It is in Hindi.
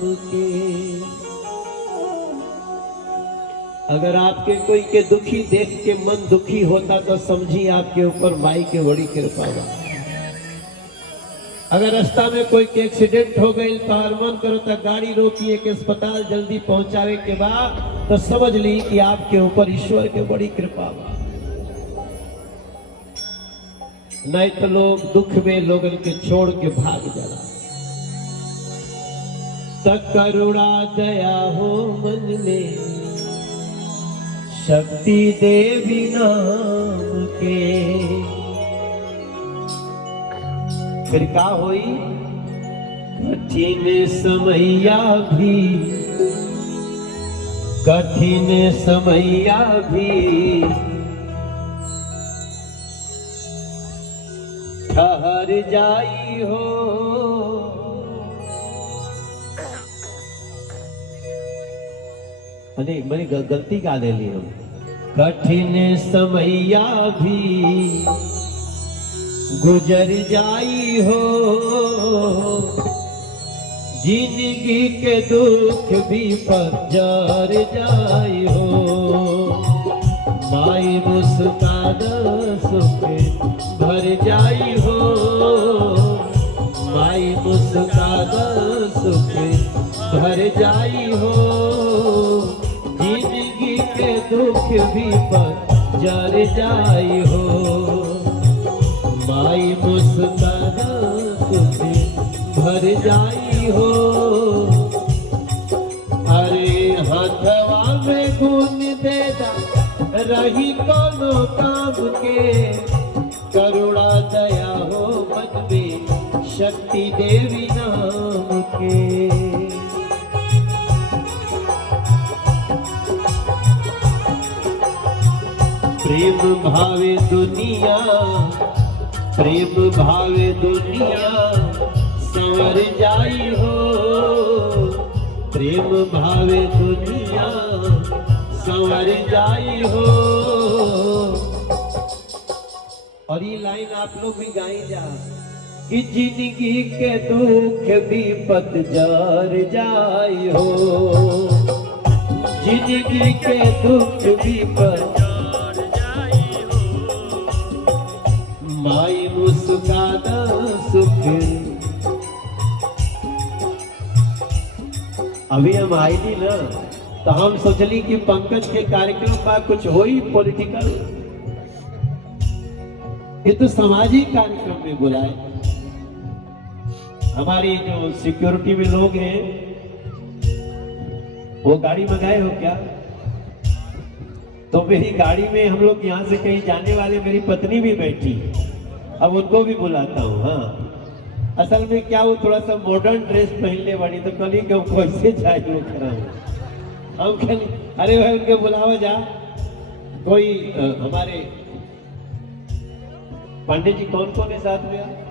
के। अगर आपके कोई के दुखी देख के मन दुखी होता तो समझिए आपके ऊपर माई के बड़ी कृपा बा। अगर रास्ता में कोई के एक्सीडेंट हो गई तो मन करो तो गाड़ी रोकिए के अस्पताल जल्दी पहुंचावे के बाद तो समझ ली कि आपके ऊपर ईश्वर के बड़ी कृपा बा। नहीं तो लोग दुख में लोगन के छोड़ के भाग जाला। तक करुणा दया हो मन में शक्ति देवी नाम के। फिर का होई कठिन समैया भी ठहर जाई हो। अरे मैंने गलती गा ले ली हम। कठिन समैया भी गुजर जाई हो, जिंदगी के दुख भी पजर जाई हो। माई मुस्कान सुख भर जाई हो, माई मुस्कान सुख भर जाई हो। जिंदगी के दुख भी पजर जाई हो, माई मुस्कान सुख भर जाई हो। अरे हथवा में गुण देदा रही कोनो काम के। करुणा दया हो मन में शक्ति देवी नाम के। प्रेम भावे दुनिया, प्रेम भावे दुनिया संवर जाई हो। प्रेम भावे दुनिया संवर जाई हो। और ये लाइन आप लोग भी गाई जा कि जिंदगी के दुख भी पतझर जाई हो। जिंदगी के दुख भी पतझर जाई हो। माई मुस्कान सुख। अभी हम आई थी ना तो हम सोचली कि पंकज के कार्यक्रम का कुछ हो ही पॉलिटिकल, ये तो सामाजिक कार्यक्रम में बुलाए। हमारी जो सिक्योरिटी में लोग हैं वो गाड़ी मंगाए हो क्या? तो मेरी गाड़ी में हम लोग यहाँ से कहीं जाने वाले मेरी पत्नी भी बैठी, अब उनको भी बुलाता हूँ। हाँ असल में क्या वो थोड़ा सा मॉडर्न ड्रेस पहनने वाली, तो कल कैसे जाए वो खड़ा हम कल। अरे भाई उनके बुलावा जा। कोई हमारे पांडे जी कौन कौन है साथ में?